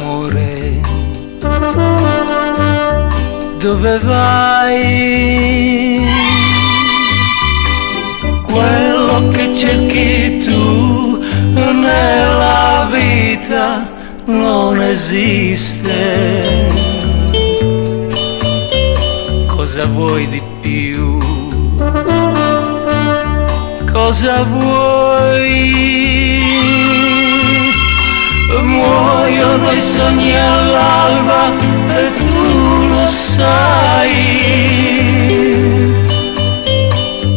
amore, dove vai? Quello che cerchi tu nella vita non esiste. Cosa vuoi di più? Cosa vuoi? Muoiono i sogni all'alba e tu lo sai.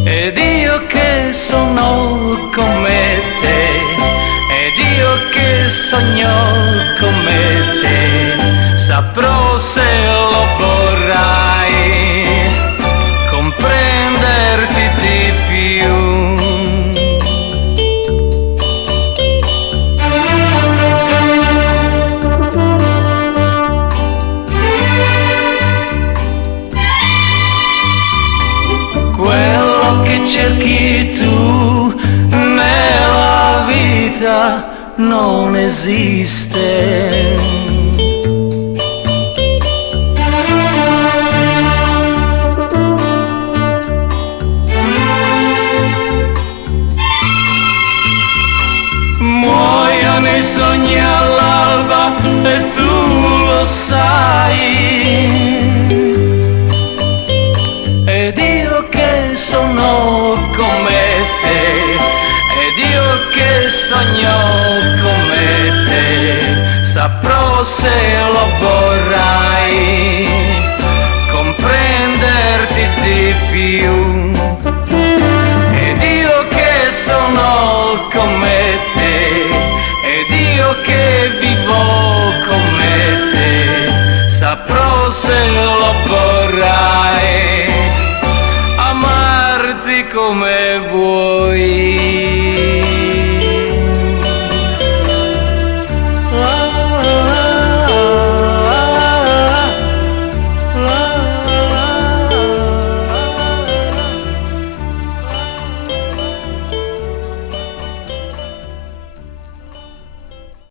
Ed io che sono come te, ed io che sogno come te, saprò se lo vorrai comprenderti di più. Quello che cerchi tu nella vita non esiste. Muoiono i sogni all'alba e tu lo sai. Ed io che sono come te, ed io che sogno come te, saprò se lo vorrai comprenderti di più. Ed io che sono come te, ed io che vivo come te, saprò se lo vorrai amarti come vuoi.